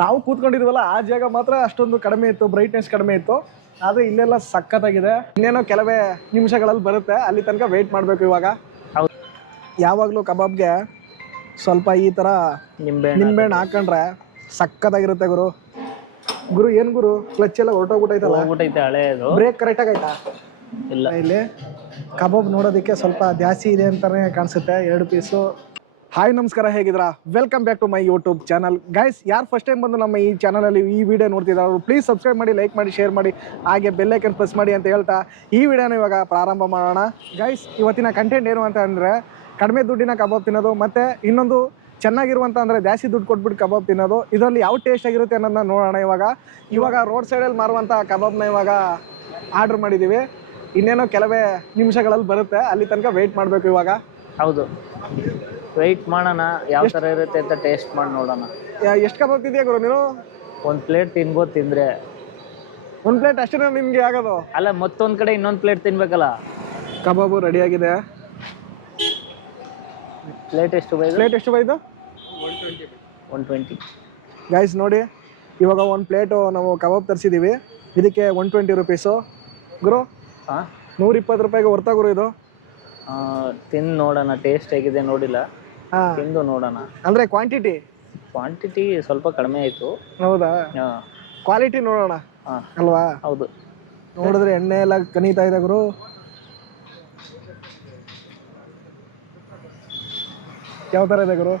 ನಾವು ಕೂತ್ಕೊಂಡಿದ್ವಲ್ಲ ಆ ಜಾಗ ಮಾತ್ರ ಅಷ್ಟೊಂದು ಕಡಿಮೆ ಇತ್ತು, ಬ್ರೈಟ್ನೆಸ್ ಕಡಿಮೆ ಇತ್ತು. ಆದರೆ ಇಲ್ಲೆಲ್ಲ ಸಖತ್ತಾಗಿದೆ. ಇನ್ನೇನೋ ಕೆಲವೇ ನಿಮಿಷಗಳಲ್ಲಿ ಬರುತ್ತೆ, ಅಲ್ಲಿ ತನಕ ವೆಯ್ಟ್ ಮಾಡಬೇಕು. ಇವಾಗ ಯಾವಾಗಲೂ ಕಬಾಬ್ಗೆ ಸ್ವಲ್ಪ ಈ ಥರ ನಿಂಬೆಹಣ್ಣು ಹಾಕೊಂಡ್ರೆ ಸಖತ್ತಾಗಿರುತ್ತೆ ಗುರು. ಗುರು ಏನು ಗುರು, ಕ್ಲಚ್ ಎಲ್ಲ ಹೊರಟೋಗ್ಬಿಟ್ಟೈತಲ್ಲ? ಬ್ರೇಕ್ ಕರೆಕ್ಟಾಗಿ ಆಯ್ತಾ? ಇಲ್ಲ. ಇಲ್ಲಿ ಕಬಾಬ್ ನೋಡೋದಕ್ಕೆ ಸ್ವಲ್ಪ ಜಾಸ್ತಿ ಇದೆ ಅಂತಲೇ ಕಾಣಿಸುತ್ತೆ. 2 ಪೀಸು. ಹಾಯ್ ನಮಸ್ಕಾರ, ಹೇಗಿದ್ದೀರಾ? Welcome back to my YouTube channel. Guys, ಯಾರು ಫಸ್ಟ್ ಟೈಮ್ ಬಂದು ನಮ್ಮ ಈ ಚಾನಲಲ್ಲಿ ಈ ವಿಡಿಯೋ ನೋಡ್ತಿದ್ದಾರೆ ಪ್ಲೀಸ್ ಸಬ್ಸ್ಕ್ರೈಬ್ ಮಾಡಿ, ಲೈಕ್ ಮಾಡಿ, ಶೇರ್ ಮಾಡಿ, ಹಾಗೆ ಬೆಲ್ ಐಕನ್ ಪ್ರೆಸ್ ಮಾಡಿ ಅಂತ ಹೇಳ್ತಾ ಈ ವಿಡಿಯೋನ ಇವಾಗ ಪ್ರಾರಂಭ ಮಾಡೋಣ. ಗೈಸ್, ಇವತ್ತಿನ ಕಂಟೆಂಟ್ ಏನು ಅಂತ ಅಂದರೆ ಕಡಿಮೆ ದುಡ್ಡಿನ ಕಬಾಬ್ ತಿನ್ನೋದು, ಮತ್ತು ಇನ್ನೊಂದು ಚೆನ್ನಾಗಿರುವಂಥ ಅಂದರೆ ಜಾಸ್ತಿ ದುಡ್ಡು ಕೊಟ್ಬಿಟ್ಟು ಕಬಾಬ್ ತಿನ್ನೋದು. ಇದರಲ್ಲಿ ಯಾವ ಟೇಸ್ಟ್ ಆಗಿರುತ್ತೆ ಅನ್ನೋದನ್ನ ನೋಡೋಣ. ಇವಾಗ ರೋಡ್ ಸೈಡಲ್ಲಿ ಮಾರುವಂಥ ಕಬಾಬ್ನ ಇವಾಗ ಆರ್ಡ್ರ್ ಮಾಡಿದ್ದೀವಿ. ಇನ್ನೇನೋ ಕೆಲವೇ ನಿಮಿಷಗಳಲ್ಲಿ ಬರುತ್ತೆ, ಅಲ್ಲಿ ತನಕ ವೆಯ್ಟ್ ಮಾಡಬೇಕು. ಇವಾಗ ಹೌದು, ವೆಯ್ಟ್ ಮಾಡೋಣ, ಯಾವ ಥರ ಇರುತ್ತೆ ಅಂತ ಟೇಸ್ಟ್ ಮಾಡಿ ನೋಡೋಣ. ಎಷ್ಟು ಕಬಾಬ್ ತಿಂತೀಯ ಗುರು ನೀನು? ಒಂದು ಪ್ಲೇಟ್ ತಿನ್ಬೋದು. ತಿಂದರೆ ಒಂದು ಪ್ಲೇಟ್ ಅಷ್ಟೇ ನಿಮಗೆ ಆಗೋದು? ಅಲ್ಲ, ಮತ್ತೊಂದು ಕಡೆ ಇನ್ನೊಂದು ಪ್ಲೇಟ್ ತಿನ್ಬೇಕಲ್ಲ. ಕಬಾಬು ರೆಡಿಯಾಗಿದೆ. ಪ್ಲೇಟ್ ಎಷ್ಟು ಬೈದು? ಪ್ಲೇಟ್ ಎಷ್ಟು ಬೈದು? 120. ಗೈಸ್ ನೋಡಿ, ಇವಾಗ ಒಂದು ಪ್ಲೇಟು ನಾವು ಕಬಾಬ್ ತರಿಸಿದ್ದೀವಿ. ಇದಕ್ಕೆ 120 ರುಪೀಸು. ಗುರು, 120 ರೂಪಾಯಿಗೆ ಹೊರ್ತಾ ಗುರು ಇದು? ತಿಂದು ನೋಡೋಣ, ಟೇಸ್ಟ್ ಹೇಗಿದೆ ನೋಡಿಲ್ಲ. ತಿಂದು ನೋಡೋಣ. ಅಂದರೆ ಕ್ವಾಂಟಿಟಿ ಸ್ವಲ್ಪ ಕಡಿಮೆ ಆಯಿತು. ಹೌದಾ? ಕ್ವಾಲಿಟಿ ನೋಡೋಣ ಅಲ್ವಾ? ಹೌದು. ನೋಡಿದ್ರೆ ಎಣ್ಣೆ ಎಲ್ಲ ಕನೀತಾ ಇದೆ ಗುರು. ಯಾವ ಥರ ಇದೆ ಗುರು?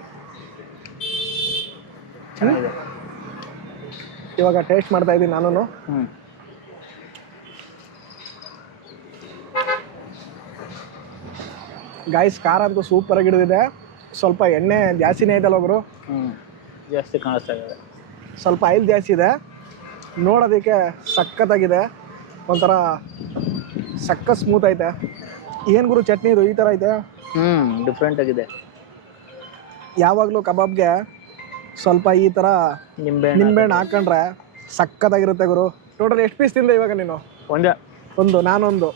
ಚೆನ್ನಾಗಿದೆ. ಇವಾಗ ಟೇಸ್ಟ್ ಮಾಡ್ತಾ ಇದ್ದೀನಿ ನಾನು. ಗಾಯ್ಸ್, ಖಾರ ಅಂತೂ ಸೂಪರಾಗಿ ಹಿಡಿದಿದೆ. ಸ್ವಲ್ಪ ಎಣ್ಣೆ ಜಾಸ್ತಿನೇ ಐತಲ್ವ ಗುರು? ಜಾಸ್ತಿ ಕಾಣಿಸ್ತಾ ಇದೆ. ಸ್ವಲ್ಪ ಆಯಿಲ್ ಜಾಸ್ತಿ ಇದೆ. ನೋಡೋದಕ್ಕೆ ಸಖತ್ತಾಗಿದೆ, ಒಂಥರ ಸ್ಮೂತ್ ಐತೆ. ಏನು ಗುರು ಚಟ್ನಿ ಇದು ಈ ಥರ ಐತೆ? ಡಿಫ್ರೆಂಟ್ ಆಗಿದೆ. ಯಾವಾಗಲೂ ಕಬಾಬ್ಗೆ ಸ್ವಲ್ಪ ಈ ಥರ ನಿಂಬೆಹಣ್ಣು ಹಾಕೊಂಡ್ರೆ ಸಖತ್ತಾಗಿರುತ್ತೆ ಗುರು. ಟೋಟಲ್ ಎಷ್ಟು ಪೀಸ್ ತಿಂದೆ ಇವಾಗ ನೀನು? ಒಂದು ನಾನೊಂದು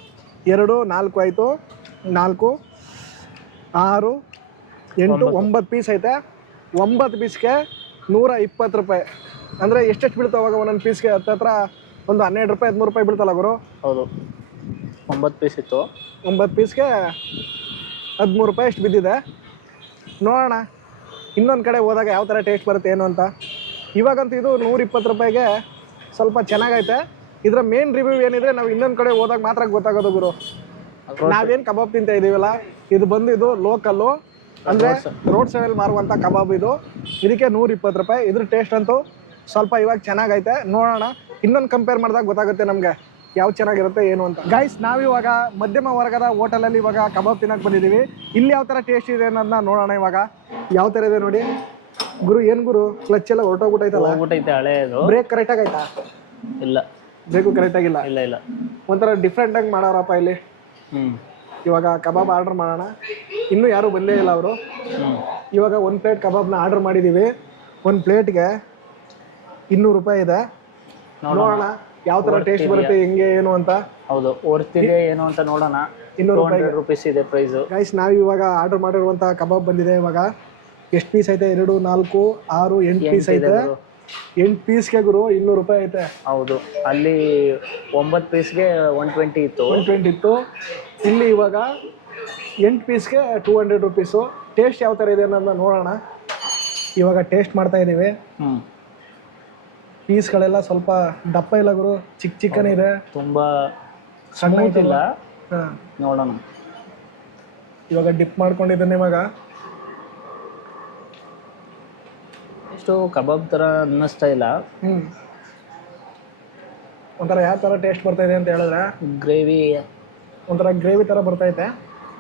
2 4 ಆಯಿತು. 4 6 8 9 ಪೀಸ್ ಐತೆ. 9 ಪೀಸ್ಗೆ 120 ರೂಪಾಯಿ. ಅಂದರೆ ಎಷ್ಟೆಷ್ಟು ಬೀಳ್ತಾವೆ ಅವಾಗ ಒಂದೊಂದು ಪೀಸ್ಗೆ? ಹತ್ರ ಒಂದು 12 ರೂಪಾಯಿ 13 ರೂಪಾಯಿ ಬೀಳ್ತಲ್ಲ ಗುರು? ಹೌದು, 9 ಪೀಸ್ ಇತ್ತು. 9 ಪೀಸ್ಗೆ 13 ರೂಪಾಯಿ ಎಷ್ಟು ಬಿದ್ದಿದೆ. ನೋಡೋಣ ಇನ್ನೊಂದು ಕಡೆ ಹೋದಾಗ ಯಾವ ಥರ ಟೇಸ್ಟ್ ಬರುತ್ತೆ ಏನು ಅಂತ. ಇವಾಗಂತೂ ಇದು 120 ರೂಪಾಯಿಗೆ ಸ್ವಲ್ಪ ಚೆನ್ನಾಗೈತೆ. ಇದರ ಮೇನ್ ರಿವ್ಯೂ ಏನಿದೆ ನಾವು ಇನ್ನೊಂದು ಕಡೆ ಹೋದಾಗ ಮಾತ್ರ ಗೊತ್ತಾಗೋದು ಗುರು. ನಾವೇನು ಕಬಾಬ್ ತಿಂತ ಇದ್ದೀವಲ್ಲ, ಇದು ಲೋಕಲ್ಲು, ಅಂದರೆ ರೋಡ್ ಸೈಡಲ್ಲಿ ಮಾರುವಂಥ ಕಬಾಬ್ ಇದು. ಇದಕ್ಕೆ 120 ರೂಪಾಯಿ. ಇದ್ರ ಟೇಸ್ಟ್ ಅಂತೂ ಸ್ವಲ್ಪ ಇವಾಗ ಚೆನ್ನಾಗೈತೆ. ನೋಡೋಣ, ಇನ್ನೊಂದು ಕಂಪೇರ್ ಮಾಡಿದಾಗ ಗೊತ್ತಾಗುತ್ತೆ ನಮಗೆ ಯಾವ ಚೆನ್ನಾಗಿರುತ್ತೆ ಏನು ಅಂತ. ಗೈಸ್, ನಾವಿವಾಗ ಮಧ್ಯಮ ವರ್ಗದ ಹೋಟೆಲಲ್ಲಿ ಇವಾಗ ಕಬಾಬ್ ತಿನ್ನಕ್ಕೆ ಬಂದಿದ್ದೀವಿ. ಇಲ್ಲಿ ಯಾವ ಥರ ಟೇಸ್ಟ್ ಇದೆ ಅನ್ನೋದನ್ನ ನೋಡೋಣ. ಇವಾಗ ಯಾವ ಥರ ಇದೆ ನೋಡಿ ಗುರು. ಏನು ಗುರು, ಕ್ಲಚ್ ಎಲ್ಲ ಹೊರಟೋಗ್ಬಿಟ್ಟೈತಲ್ಲ? ಹಳೆಯದು. ಬ್ರೇಕ್ ಕರೆಕ್ಟಾಗಿ ಆಯ್ತಾ? ಇಲ್ಲ. ಬ್ರೇಕು ಕರೆಕ್ಟಾಗಿಲ್ಲ? ಇಲ್ಲ. ಒಂಥರ ಡಿಫ್ರೆಂಟಾಗಿ ಮಾಡೋರಪ್ಪ ಇಲ್ಲಿ. ಇವಾಗ ಕಬಾಬ್ ಆರ್ಡರ್ ಮಾಡೋಣ. ಇನ್ನೂ ಯಾರೂ ಬಂದೇ ಇಲ್ಲ ಅವರು. ಇವಾಗ 1 ಪ್ಲೇಟ್ ಕಬಾಬ್ನ ಆರ್ಡರ್ ಮಾಡಿದ್ದೀವಿ. 1 ಪ್ಲೇಟ್ಗೆ 200 ರೂಪಾಯಿ ಇದೆ. ನೋಡೋಣ ಯಾವ ಥರ ಟೇಸ್ಟ್ ಬರುತ್ತೆ, ಹೆಂಗೆ ಏನು ಅಂತ. ಹೌದು, ವರ್ತಿದೆ ಏನು ಅಂತ ನೋಡೋಣ. 200 ರೂಪೀಸ್ ಇದೆ ಪ್ರೈಸು. ಗೈಸ್, ನಾವು ಇವಾಗ ಆರ್ಡರ್ ಮಾಡಿರುವಂಥ ಕಬಾಬ್ ಬಂದಿದೆ. ಇವಾಗ ಎಷ್ಟು ಪೀಸ್ ಐತೆ? 2 4 6 8 ಪೀಸ್ ಐತೆ. 8 ಪೀಸ್ಗೆ ಗುರು 200 ರೂಪಾಯಿ ಐತೆ. ಹೌದು, ಅಲ್ಲಿ 9 ಪೀಸ್ಗೆ 120 ಇತ್ತು. 120 ಇತ್ತು. ಇಲ್ಲಿ ಇವಾಗ 8 ಪೀಸ್ಗೆ 200 ರುಪೀಸು. ಟೇಸ್ಟ್ ಯಾವ ಥರ ಇದೆ ಅನ್ನೋದನ್ನ ನೋಡೋಣ. ಇವಾಗ ಟೇಸ್ಟ್ ಮಾಡ್ತಾ ಇದ್ದೀವಿ. ಪೀಸ್ಗಳೆಲ್ಲ ಸ್ವಲ್ಪ ದಪ್ಪ ಇಲ್ಲ ಗುರು, ಚಿಕ್ಕನೇ ಇದೆ. ತುಂಬ ಸಣ್ಣ ಇಲ್ಲ. ನೋಡೋಣ. ಇವಾಗ ಡಿಪ್ ಮಾಡ್ಕೊಂಡಿದ್ದಾನೆ. ಇವಾಗ ಎಷ್ಟು ಕಬಾಬ್ ಥರ ಅನ್ನಿಸ್ತಾ ಇಲ್ಲ. ಒಂಥರ ಯಾವ ಥರ ಟೇಸ್ಟ್ ಬರ್ತಾ ಇದೆ ಅಂತ ಹೇಳಿದ್ರೆ, ಒಂಥರ ಗ್ರೇವಿ ಥರ ಬರ್ತೈತೆ.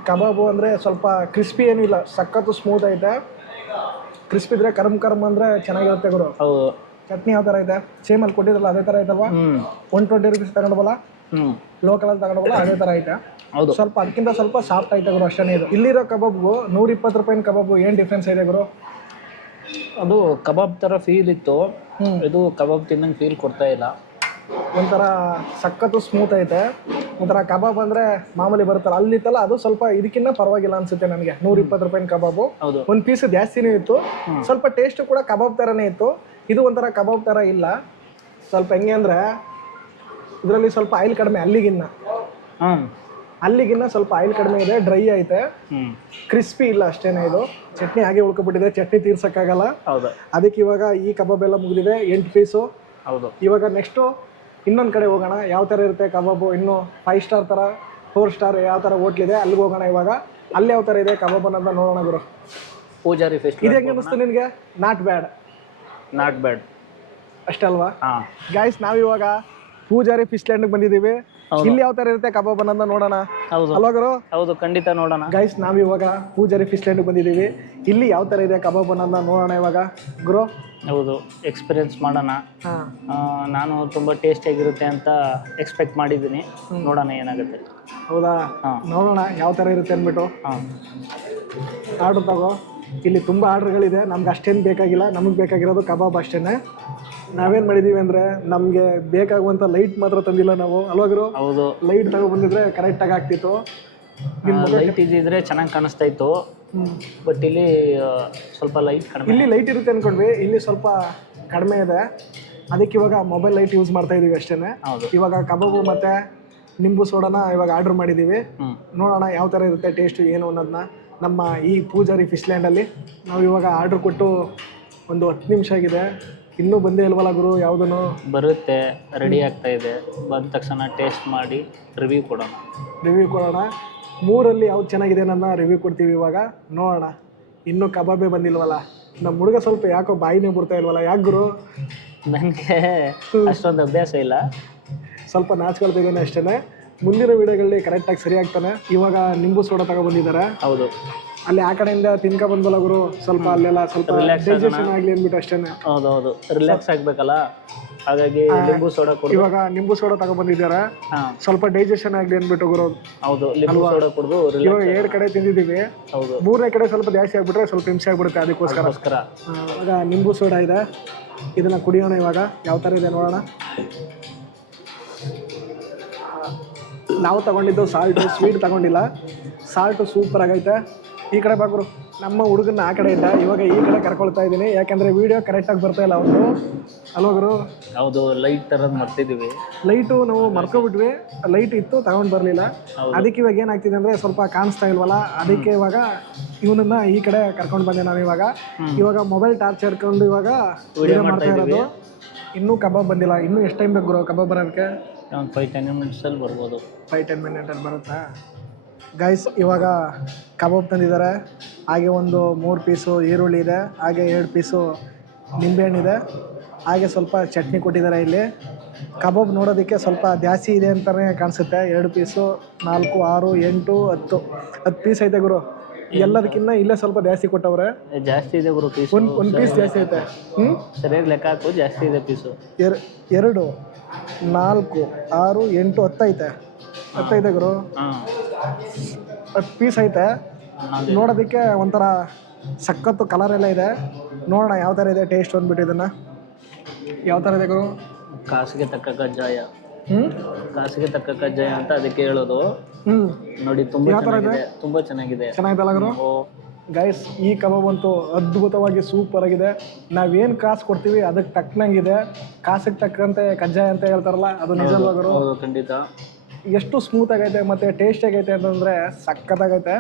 ಕಬಾಬು ಅಂದರೆ ಸ್ವಲ್ಪ ಕ್ರಿಸ್ಪಿ ಏನಿಲ್ಲ, ಸಖತ್ತು ಸ್ಮೂತ್ ಐತೆ. ಕ್ರಿಸ್ಪಿ ಇದ್ರೆ ಕರ್ಮ್ ಅಂದರೆ ಚೆನ್ನಾಗಿರುತ್ತೆ ಗುರು. ಹೌದು. ಚಟ್ನಿ ಯಾವ ಥರ ಐತೆ? ಸೇಮ್ ಅಲ್ಲಿ ಕೊಟ್ಟಿದ್ರಲ್ಲ ಅದೇ ಥರ ಐತಲ್ವಾ? 120 ರುಪೀಸ್ ತಗೊಂಡ್ಬಲ್ಲ, ಲೋಕಲಲ್ಲಿ ತಗೊಂಡ್ಬಲ್ಲ ಅದೇ ಥರ ಐತೆ. ಹೌದು, ಸ್ವಲ್ಪ ಅದಕ್ಕಿಂತ ಸ್ವಲ್ಪ ಸಾಫ್ಟ್ ಐತೆ ಗುರು, ಅಷ್ಟೇ. ಇದು ಇಲ್ಲಿರೋ ಕಬಾಬ್ಗೂ 120 ರೂಪಾಯಿನ ಕಬಾಬ್ಗೂ ಏನು ಡಿಫ್ರೆನ್ಸ್ ಇದೆ ಗುರು? ಅದು ಕಬಾಬ್ ಥರ ಫೀಲ್ ಇತ್ತು, ಇದು ಕಬಾಬ್ ತಿನ್ನಂಗೆ ಫೀಲ್ ಕೊಡ್ತಾ ಇಲ್ಲ. ಒಂಥರ ಸಖತ್ತು ಸ್ಮೂತ್ ಐತೆ. ಒಂಥರ ಕಬಾಬ್ ಅಂದರೆ ಮಾಮೂಲಿ ಬರುತ್ತಲ್ಲ ಅಲ್ಲಿತ್ತಲ್ಲ, ಅದು ಸ್ವಲ್ಪ ಇದಕ್ಕಿಂತ ಪರವಾಗಿಲ್ಲ ಅನ್ಸುತ್ತೆ ನನಗೆ. 120 ರೂಪಾಯಿನ ಕಬಾಬು. 1 ಪೀಸ್ ಜಾಸ್ತಿನೇ ಇತ್ತು. ಸ್ವಲ್ಪ ಟೇಸ್ಟ್ ಕೂಡ ಕಬಾಬ್ ಥರನೇ ಇತ್ತು. ಇದು ಒಂಥರ ಕಬಾಬ್ ಥರ ಇಲ್ಲ, ಸ್ವಲ್ಪ ಹೆಂಗೆ ಅಂದರೆ ಇದರಲ್ಲಿ ಸ್ವಲ್ಪ ಆಯಿಲ್ ಕಡಿಮೆ ಅಲ್ಲಿಗಿನ್ನ ಸ್ವಲ್ಪ ಆಯಿಲ್ ಕಡಿಮೆ ಇದೆ, ಡ್ರೈ ಐತೆ, ಕ್ರಿಸ್ಪಿ ಇಲ್ಲ ಅಷ್ಟೇನೆ. ಇದು ಚಟ್ನಿ ಹಾಗೆ ಉಳ್ಕೊಬಿಟ್ಟಿದೆ, ಚಟ್ನಿ ತೀರ್ಸೋಕ್ಕಾಗಲ್ಲ. ಹೌದು. ಅದಕ್ಕೆ ಇವಾಗ ಈ ಕಬಾಬ್ ಎಲ್ಲ ಮುಗಿದಿದೆ, 8 ಪೀಸು. ಹೌದು. ಇವಾಗ ನೆಕ್ಸ್ಟು ಇನ್ನೊಂದು ಕಡೆ ಹೋಗೋಣ. ಯಾವ ಥರ ಇರುತ್ತೆ ಕಬಾಬು, ಇನ್ನೂ 5 ಸ್ಟಾರ್ ಥರ 4 ಸ್ಟಾರ್ ಯಾವ ಥರ ಹೋಟ್ಲಿದೆ ಅಲ್ಲಿಗೆ ಹೋಗೋಣ. ಇವಾಗ ಅಲ್ಲಿ ಯಾವ ಥರ ಇದೆ ಕಬಾಬ್ ಅನ್ನೋದನ್ನ ನೋಡೋಣ ಗುರು. ಪೂಜಾರಿ ಫಿಶ್ ಇದು ಹೆಂಗೆ ಅನ್ನಿಸ್ತು ನಿನಗೆ? ನಾಟ್ ಬ್ಯಾಡ್ ಅಷ್ಟೇ ಅಲ್ವಾ? ಗೈಸ್, ನಾವಿವಾಗ ಪೂಜಾರಿ ಫಿಶ್ ಲ್ಯಾಂಡ್ಗೆ ಬಂದಿದ್ದೀವಿ. ಇಲ್ಲಿ ಯಾವ ಥರ ಇರುತ್ತೆ ಕಬಾಬ್ ಅನ್ನೋದನ್ನ ನೋಡೋಣ. ಅಲ್ವಾ ಗುರು? ಹೌದು, ಖಂಡಿತ ನೋಡೋಣ. ಗೈಸ್, ನಾವಿವಾಗ ಪೂಜಾರಿ ಫಿಶ್ ಲ್ಯಾಂಡ್ಗೆ ಬಂದಿದ್ದೀವಿ. ಇಲ್ಲಿ ಯಾವ ಥರ ಇದೆ ಕಬಾಬ್ ಅನ್ನೋದನ್ನ ನೋಡೋಣ ಇವಾಗ ಗುರು. ಹೌದು, ಎಕ್ಸ್ಪೀರಿಯನ್ಸ್ ಮಾಡೋಣ. ನಾನು ತುಂಬ ಟೇಸ್ಟಿಯಾಗಿರುತ್ತೆ ಅಂತ ಎಕ್ಸ್ಪೆಕ್ಟ್ ಮಾಡಿದ್ದೀನಿ. ನೋಡೋಣ ಏನಾಗುತ್ತೆ. ಹೌದಾ? ನೋಡೋಣ ಯಾವ ಥರ ಇರುತ್ತೆ ಅಂದ್ಬಿಟ್ಟು. ಆರ್ಡ್ರ್ ತಗೋ. ಇಲ್ಲಿ ತುಂಬ ಆರ್ಡ್ರ್ಗಳಿದೆ, ನಮ್ಗೆ ಅಷ್ಟೇನು ಬೇಕಾಗಿಲ್ಲ. ನಮಗೆ ಬೇಕಾಗಿರೋದು ಕಬಾಬ್ ಅಷ್ಟೇ. ನಾವೇನು ಮಾಡಿದ್ದೀವಿ ಅಂದರೆ ನಮಗೆ ಬೇಕಾಗುವಂಥ ಲೈಟ್ ಮಾತ್ರ ತಂದಿಲ್ಲ ನಾವು. ಅಲ್ವಾ ಗುರು? ಹೌದು. ಲೈಟ್ ತಗೊಬಂದಿದ್ರೆ ಕರೆಕ್ಟಾಗಿ ಆಗ್ತಿತ್ತು. ಲೈಟ್ ಇದ್ದಿದ್ರೆ ಚೆನ್ನಾಗಿ ಕಾಣಿಸ್ತಾ ಇತ್ತು. ಬಟ್ ಇಲ್ಲಿ ಸ್ವಲ್ಪ ಲೈಟ್ ಕಡಿಮೆ. ಇಲ್ಲಿ ಲೈಟ್ ಇರುತ್ತೆ ಅಂದ್ಕೊಂಡ್ವಿ, ಇಲ್ಲಿ ಸ್ವಲ್ಪ ಕಡಿಮೆ ಇದೆ. ಅದಕ್ಕೆ ಇವಾಗ ಮೊಬೈಲ್ ಲೈಟ್ ಯೂಸ್ ಮಾಡ್ತಾ ಇದೀವಿ ಅಷ್ಟೇ. ಇವಾಗ ಕಬಾಬು ಮತ್ತು ನಿಂಬು ಸೋಡಾನ ಇವಾಗ ಆರ್ಡ್ರ್ ಮಾಡಿದ್ದೀವಿ. ನೋಡೋಣ ಯಾವ ಥರ ಇರುತ್ತೆ ಟೇಸ್ಟು ಏನು ಅನ್ನೋದನ್ನ. ನಮ್ಮ ಈ ಪೂಜಾರಿ ಫಿಶ್ ಲ್ಯಾಂಡಲ್ಲಿ ನಾವು ಇವಾಗ ಆರ್ಡ್ರ್ ಕೊಟ್ಟು ಒಂದು 10 ನಿಮಿಷ ಆಗಿದೆ, ಇನ್ನೂ ಬಂದೇ ಇಲ್ವಲ್ಲ ಗುರು. ಯಾವುದೂ ಬರುತ್ತೆ, ರೆಡಿ ಆಗ್ತಾ ಇದೆ. ಬಂದ ತಕ್ಷಣ ಟೇಸ್ಟ್ ಮಾಡಿ ರಿವ್ಯೂ ಕೊಡೋಣ. 3ರಲ್ಲಿ ಯಾವ್ದು ಚೆನ್ನಾಗಿದೆ ಅನ್ನೋದನ್ನ ರಿವ್ಯೂ ಕೊಡ್ತೀವಿ ಇವಾಗ. ನೋಡೋಣ. ಇನ್ನೂ ಕಬಾಬೇ ಬಂದಿಲ್ವಲ್ಲ. ನಮ್ಮ ಹುಡುಗ ಸ್ವಲ್ಪ ಯಾಕೋ ಬಾಯಿನೇ ಬಿಡ್ತಾ ಇಲ್ವಲ್ಲ. ಯಾಕೆ ಗುರು? ನನಗೆ ಅಷ್ಟೊಂದು ಅಭ್ಯಾಸ ಇಲ್ಲ, ಸ್ವಲ್ಪ ನಾಚ್ಕೊಳ್ತಿದ್ದೇನೆ ಅಷ್ಟೇ. ಮುಂದಿನ ವೀಡಿಯೋಗಳಲ್ಲಿ ಕರೆಕ್ಟಾಗಿ ಸರಿ ಆಗ್ತಾನೆ. ಇವಾಗ ನಿಂಬು ಸೋಡಾ ತಗೊಬಂದಿದ್ದಾರೆ. ಹೌದು. ಅಲ್ಲಿ ಆ ಕಡೆಯಿಂದ ತಿನ್ಕೊ ಬಂದಲ್ಲ ಗುರು, ಸ್ವಲ್ಪ ಅಲ್ಲೆಲ್ಲ ಸ್ವಲ್ಪ ಡೈಜೆಷನ್ ಆಗಲಿ ಅಂದ್ಬಿಟ್ಟು ಅಷ್ಟೇ. ಹೌದು, ರಿಲ್ಯಾಕ್ಸ್ ಆಗಬೇಕಲ್ಲ, ಹಾಗಾಗಿ ನಿಂಬು ಸೋಡಾ ಕೊಡು. ಇವಾಗ ನಿಂಬು ಸೋಡಾ ತಗೊಬಂದಿದ್ದಾರೆ, ಸ್ವಲ್ಪ ಡೈಜೆಷನ್ ಆಗಲಿ ಅಂದ್ಬಿಟ್ಟು ಗುರು. ಹೌದು, ನಿಂಬು ಸೋಡಾ ಕುಡಿದು ಇವಾಗ 2 ಕಡೆ ತಿಂದಿದ್ದೀವಿ. ಹೌದು. 3ನೇ ಕಡೆ ಸ್ವಲ್ಪ ಜಾಸ್ತಿ ಆಗ್ಬಿಟ್ರೆ ಸ್ವಲ್ಪ ಹಿಂಸೆ ಆಗ್ಬಿಡುತ್ತೆ. ಅದಕ್ಕೋಸ್ಕರ ಇವಾಗ ನಿಂಬು ಸೋಡಾ ಇದೆ, ಇದನ್ನ ಕುಡಿಯೋಣ. ಇವಾಗ ಯಾವ ಥರ ಇದೆ ನೋಡೋಣ. ನಾವು ತಗೊಂಡಿದ್ದು ಸಾಲ್ಟು, ಸ್ವೀಟ್ ತಗೊಂಡಿಲ್ಲ. ಸಾಲ್ಟು ಸೂಪರ್ ಆಗೈತೆ. ಈ ಕಡೆ ಬಾಗುರು, ನಮ್ಮ ಹುಡುಗನ ಆ ಕಡೆ ಇದ್ದ, ಇವಾಗ ಈ ಕಡೆ ಕರ್ಕೊಳ್ತಾ ಇದ್ದೀನಿ. ಯಾಕೆಂದರೆ ವೀಡಿಯೋ ಕರೆಕ್ಟಾಗಿ ಬರ್ತಾ ಇಲ್ಲ ಅವರು. ಅಲ್ವಾ ಗುರು? ಹೌದು, ಲೈಟ್ ಥರದ್ದು ಮರ್ತಿದ್ದೀವಿ. ಲೈಟು ನಾವು ಮರ್ಕೊಬಿಟ್ವಿ. ಲೈಟ್ ಇತ್ತು, ತಗೊಂಡು ಬರಲಿಲ್ಲ. ಅದಕ್ಕೆ ಇವಾಗ ಏನಾಗ್ತಿದೆ ಅಂದರೆ ಸ್ವಲ್ಪ ಕಾಣಿಸ್ತಾ ಇಲ್ವಲ್ಲ, ಅದಕ್ಕೆ ಇವಾಗ ಇವನನ್ನ ಈ ಕಡೆ ಕರ್ಕೊಂಡು ಬಂದೆ ನಾವು. ಇವಾಗ ಮೊಬೈಲ್ ಟಾರ್ಚ್ ಹಿಡ್ಕೊಂಡು ಇವಾಗ ವೀಡಿಯೋ ಮಾಡ್ತಾ ಇರೋದು. ಇನ್ನೂ ಕಬಾಬ್ ಬಂದಿಲ್ಲ. ಇನ್ನೂ ಎಷ್ಟು ಟೈಮ್ ಬೇಕು ಗುರು ಕಬಾಬ್ ಬರೋದಕ್ಕೆ? ಒಂದು 5-10 ಮಿನಿಟ್ಸಲ್ಲಿ ಬರ್ಬೋದು. 5-10 ಮಿನಿಟಲ್ಲಿ ಬರುತ್ತಾ? ಗೈಸ್, ಇವಾಗ ಕಬಾಬ್ ತಂದಿದ್ದಾರೆ. ಹಾಗೆ ಒಂದು 3 ಪೀಸು ಈರುಳ್ಳಿ ಇದೆ, ಹಾಗೆ 2 ಪೀಸು ನಿಂಬೆಹಣ್ಣಿದೆ, ಹಾಗೆ ಸ್ವಲ್ಪ ಚಟ್ನಿ ಕೊಟ್ಟಿದ್ದಾರೆ. ಇಲ್ಲಿ ಕಬಾಬ್ ನೋಡೋದಕ್ಕೆ ಸ್ವಲ್ಪ ಜಾಸ್ತಿ ಇದೆ ಅಂತಲೇ ಕಾಣಿಸುತ್ತೆ. 2 ಪೀಸು 4, 6, 8, 10 ಪೀಸ್ ಐತೆ ಗುರು. ಎಲ್ಲದಕ್ಕಿಂತ ಇಲ್ಲೇ ಸ್ವಲ್ಪ ಜಾಸ್ತಿ ಕೊಟ್ಟವ್ರೆ. ಜಾಸ್ತಿ ಇದೆ ಗುರು ಪೀಸ್. ಒಂದು ಪೀಸ್ ಜಾಸ್ತಿ ಐತೆ. ಸರಿಯಾಗಿ ಲೆಕ್ಕ ಹಾಕು, ಜಾಸ್ತಿ ಇದೆ ಪೀಸು. 2, 4, 6, 8, 10 ಐತೆ. 10 ಐತೆ ಗುರು. 10 ಪೀಸ್ ಐತೆ. ನೋಡೋದಕ್ಕೆ ಒಂಥರ ಸಖತ್ತು ಕಲರ್ ಎಲ್ಲ ಇದೆ. ನೋಡೋಣ ಯಾವ ಥರ ಇದೆ ಟೇಸ್ಟ್ ಅಂದ್ಬಿಟ್ಟು. ಇದನ್ನು ಯಾವ ಥರ ಇದೆ ಗುರು? ಕಾಸಿಗೆ ತಕ್ಕ ಕಜ್ಜಾಯ. ಕಾಸಿಗೆ ತಕ್ಕ ಕಜ್ಜಾಯ ಅಂತ ಅದಕ್ಕೆ ಹೇಳೋದು. ನೋಡಿ, ತುಂಬ ಚೆನ್ನಾಗಿದೆ. ತುಂಬ ಚೆನ್ನಾಗಿದೆ. ಚೆನ್ನಾಗಿದೆಲ್ಲ ಗುರು? ಗೈಸ್, ಈ ಕಬಾಬ್ ಅಂತೂ ಅದ್ಭುತವಾಗಿ ಸೂಪರ್ ಆಗಿದೆ. ನಾವೇನು ಕಾಸು ಕೊಡ್ತೀವಿ ಅದಕ್ಕೆ ತಕ್ಕನಂಗಿದೆ. ಕಾಸಿಗೆ ತಕ್ಕಂತೆ ಕಜ್ಜಾಯ ಅಂತ ಹೇಳ್ತಾರಲ್ಲ, ಅದು ನಿಜಲ್ವಾ ಗುರು? ಖಂಡಿತ. ಎಷ್ಟು ಸ್ಮೂತ್ ಆಗೈತೆ ಮತ್ತು ಟೇಸ್ಟ್ ಆಗೈತೆ ಅಂತಂದರೆ ಸಖತ್ತಾಗೈತೆ.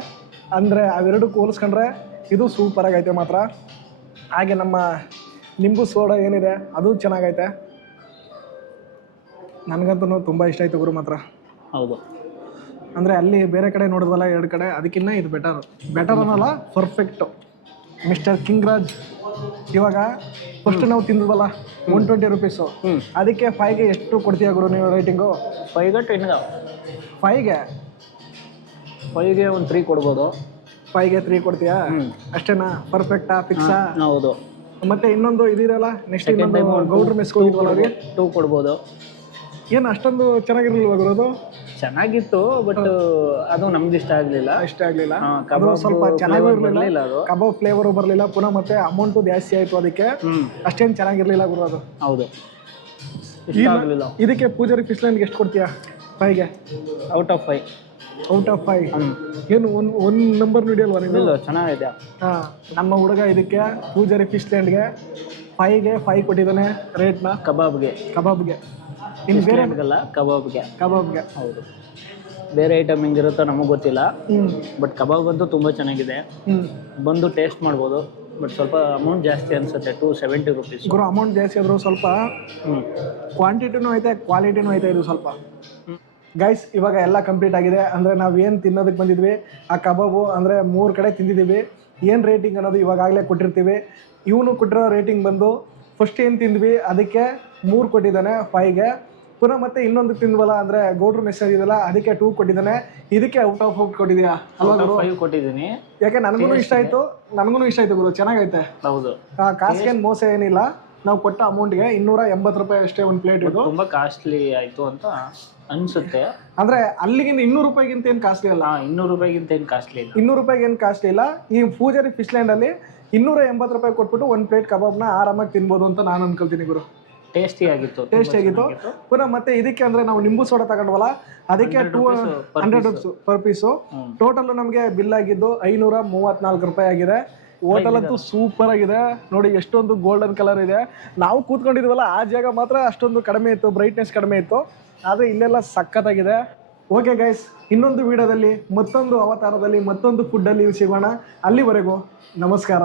ಅಂದರೆ ಅವೆರಡಕ್ಕೂ ಹೋಲಿಸ್ಕೊಂಡ್ರೆ ಇದು ಸೂಪರ್ ಆಗೈತೆ ಮಾತ್ರ. ಹಾಗೆ ನಮ್ಮ ನಿಂಬು ಸೋಡಾ ಏನಿದೆ ಅದು ಚೆನ್ನಾಗೈತೆ. ನನಗಂತೂ ತುಂಬ ಇಷ್ಟ ಆಯಿತು ಗುರು ಮಾತ್ರ. ಹೌದು. ಅಂದರೆ ಅಲ್ಲಿ ಬೇರೆ ಕಡೆ ನೋಡಿದ್ವಲ್ಲ 2 ಕಡೆ, ಅದಕ್ಕಿಂತ ಇದು ಬೆಟರ್ ಅನ್ನಲ್ಲ, ಪರ್ಫೆಕ್ಟು. ಮಿಸ್ಟರ್ ಕಿಂಗ್ರಾಜ್. ಇವಾಗ ಫಸ್ಟ್ ನಾವು ತಿಂದ್ವಲ್ಲ 120 ರುಪೀಸು, ಅದಕ್ಕೆ 5ಗೆ ಎಷ್ಟು ಕೊಡ್ತೀಯ ಗುರು ನೀವು ರೇಟಿಂಗು? 5ಗೆ 10ಗೆ 5ಗೆ ಒಂದು 3 ಕೊಡ್ಬೋದು. 5ಗೆ 3 ಕೊಡ್ತೀಯಾ? ಅಷ್ಟೇನಾ? ಪರ್ಫೆಕ್ಟಾ? ಫಿಕ್ಸಾ? ಹೌದು. ಮತ್ತೆ ಇನ್ನೊಂದು ಇದಿರಲ್ಲ, ನೆಕ್ಸ್ಟ್ ಇನ್ನೊಂದು ಗೌಡ್ರ ಮೆಸ್ಕೋಗಿದ್ವಲ್ಲ, ಅವ್ರಿಗೆ 2 ಕೊಡ್ಬೋದು. ಏನು ಅಷ್ಟೊಂದು ಚೆನ್ನಾಗಿರ್ಲಿಲ್ವ ಗುರು? ಅದು ಚೆನ್ನಾಗಿತ್ತು, ಬಟ್ ಅದು ನಮ್ಗೆ ಇಷ್ಟ ಆಗಲಿಲ್ಲ. ಅದು ಸ್ವಲ್ಪ ಚೆನ್ನಾಗೂ ಇರಲಿಲ್ಲ. ಕಬಾಬ್ ಫ್ಲೇವರು ಬರಲಿಲ್ಲ. ಪುನಃ ಮತ್ತೆ ಅಮೌಂಟು ಜಾಸ್ತಿ ಆಯಿತು, ಅದಕ್ಕೆ ಅಷ್ಟೇನು ಚೆನ್ನಾಗಿರಲಿಲ್ಲ ಗುರು ಅದು. ಹೌದು, ಇಷ್ಟ ಆಗಲಿಲ್ಲ. ಇದಕ್ಕೆ ಪೂಜಾರಿ ಫಿಶ್ ಲ್ಯಾಂಡ್ಗೆ ಎಷ್ಟು ಕೊಡ್ತೀಯಾ? 5ಗೆ ಔಟ್ ಆಫ್ 5. ಏನು1 ನಂಬರ್ ನೀಡಿಯಲ್ವಾ ನೀವು? ಚೆನ್ನಾಗಿದೆ. ನಮ್ಮ ಹುಡುಗ ಇದಕ್ಕೆ ಪೂಜಾರಿ ಫಿಶ್ ಲ್ಯಾಂಡ್ಗೆ 5ಗೆ 5 ಕೊಟ್ಟಿದ್ದಾನೆ ರೇಟ್ನ ಕಬಾಬ್ಗೆ ಕಬಾಬ್ಗೆ. ಇನ್ನು ಬೇರೆ ಅಲ್ಲ ಕಬಾಬ್ಗೆ. ಕಬಾಬ್ಗೆ ಹೌದು. ಬೇರೆ ಐಟಮ್ ಹೆಂಗಿರುತ್ತೋ ನಮಗೆ ಗೊತ್ತಿಲ್ಲ. ಬಟ್ ಕಬಾಬ್ ಅಂತೂ ತುಂಬ ಚೆನ್ನಾಗಿದೆ. ಬಂದು ಟೇಸ್ಟ್ ಮಾಡ್ಬೋದು. ಬಟ್ ಸ್ವಲ್ಪ ಅಮೌಂಟ್ ಜಾಸ್ತಿ ಅನಿಸುತ್ತೆ, 270 ರುಪೀಸ್. ಗುರು ಅಮೌಂಟ್ ಜಾಸ್ತಿ ಆದರೂ ಸ್ವಲ್ಪ ಕ್ವಾಂಟಿಟಿನೂ ಐತೆ ಕ್ವಾಲಿಟಿನೂ ಐತೆ ಇದು ಸ್ವಲ್ಪ. ಗೈಸ್ ಇವಾಗ ಎಲ್ಲ ಕಂಪ್ಲೀಟ್ ಆಗಿದೆ. ಅಂದರೆ ನಾವು ಏನು ತಿನ್ನೋದಕ್ಕೆ ಬಂದಿದ್ವಿ ಆ ಕಬಾಬು ಅಂದರೆ 3 ಕಡೆ ತಿಂದಿದ್ದೀವಿ. ಏನು ರೇಟಿಂಗ್ ಅನ್ನೋದು ಇವಾಗಲೇ ಕೊಟ್ಟಿರ್ತೀವಿ. ಇವನು ಕೊಟ್ಟಿರೋ ರೇಟಿಂಗ್ ಬಂದು ಫಸ್ಟ್ ಏನು ತಿಂದ್ವಿ ಅದಕ್ಕೆ 3 ಕೊಟ್ಟಿದ್ದಾನೆ 5ಗೆ. ಪುನಃ ಮತ್ತೆ ಇನ್ನೊಂದು ತಿಂದ್ವಲ್ಲ ಅಂದರೆ ಗೌಡ್ರು ಮೆಸೇಜ್ ಇದೆಯಲ್ಲ ಅದಕ್ಕೆ 2 ಕೊಟ್ಟಿದ್ದಾನೆ. ಇದಕ್ಕೆ ಔಟ್ ಆಫ್ ಔಟ್ ಕೊಟ್ಟಿದ್ಯಾ ಅಲ್ವಾ ಗುರು? 5 ಕೊಟ್ಟಿದ್ದೀನಿ. ಯಾಕೆ ನನಗೂ ಇಷ್ಟ ಆಯಿತು, ನನಗೂ ಇಷ್ಟ ಆಯಿತು ಗುರು, ಚೆನ್ನಾಗೈತೆ. ಹೌದು, ಕಾಸ್ಗೇನು ಮೋಸ ಏನಿಲ್ಲ. ನಾವು ಕೊಟ್ಟ ಅಮೌಂಟ್ಗೆ 280 ರೂಪಾಯಿ ಅಷ್ಟೇ ಒಂದು ಪ್ಲೇಟ್. ಇದು ತುಂಬ ಕಾಸ್ಟ್ಲಿ ಆಯಿತು ಅಂತ ಅನಿಸುತ್ತೆ. ಅಂದರೆ ಅಲ್ಲಿಗಿಂತ 200 ರೂಪಾಯಿಗಿಂತ ಏನು ಕಾಸ್ಟ್ಲಿ ಅಲ್ಲ. 200 ರೂಪಾಯಿಗಿಂತ ಏನು ಕಾಸ್ಟ್ಲಿ ಇಲ್ಲ. 200 ರೂಪಾಯಿಗೆ ಏನು ಕಾಸ್ಟ್ಲಿ ಇಲ್ಲ. ಈ ಪೂಜಾರಿ ಫಿಶ್ ಲ್ಯಾಂಡಲ್ಲಿ 280 ರೂಪಾಯಿ ಕೊಟ್ಬಿಟ್ಟು ಒಂದು ಪ್ಲೇಟ್ ಕಬಾಬ್ನ ಆರಾಮಾಗಿ ತಿನ್ಬೋದು ಅಂತ ನಾನು ಅನ್ಕೊಳ್ತೀನಿ ಗುರು. ಟೇಸ್ಟಿ ಆಗಿತ್ತು. ಪುನಃ ಮತ್ತೆ ಇದಕ್ಕೆ ಅಂದರೆ ನಾವು ನಿಂಬು ಸೋಡಾ ತಗೊಂಡ್ವಲ್ಲ ಅದಕ್ಕೆ 200 ರೂಪೀಸ್ ಪರ್ ಪೀಸು. ಟೋಟಲ್ ನಮಗೆ ಬಿಲ್ ಆಗಿದ್ದು 534 ರೂಪಾಯಿ ಆಗಿದೆ. ಹೋಟೆಲ್ ಅಂತೂ ಸೂಪರ್ ಆಗಿದೆ ನೋಡಿ, ಎಷ್ಟೊಂದು ಗೋಲ್ಡನ್ ಕಲರ್ ಇದೆ. ನಾವು ಕೂತ್ಕೊಂಡಿದ್ವಲ್ಲ ಆ ಜಾಗ ಮಾತ್ರ ಅಷ್ಟೊಂದು ಕಡಿಮೆ ಇತ್ತು, ಬ್ರೈಟ್ನೆಸ್ ಕಡಿಮೆ ಇತ್ತು. ಆದರೆ ಇಲ್ಲೆಲ್ಲ ಸಖತ್ತಾಗಿದೆ. ಓಕೆ ಗೈಸ್, ಇನ್ನೊಂದು ವಿಡಿಯೋದಲ್ಲಿ ಮತ್ತೊಂದು ಅವತಾರದಲ್ಲಿ ಮತ್ತೊಂದು ಫುಡ್ಡಲ್ಲಿ ಸಿಗೋಣ. ಅಲ್ಲಿವರೆಗೂ ನಮಸ್ಕಾರ.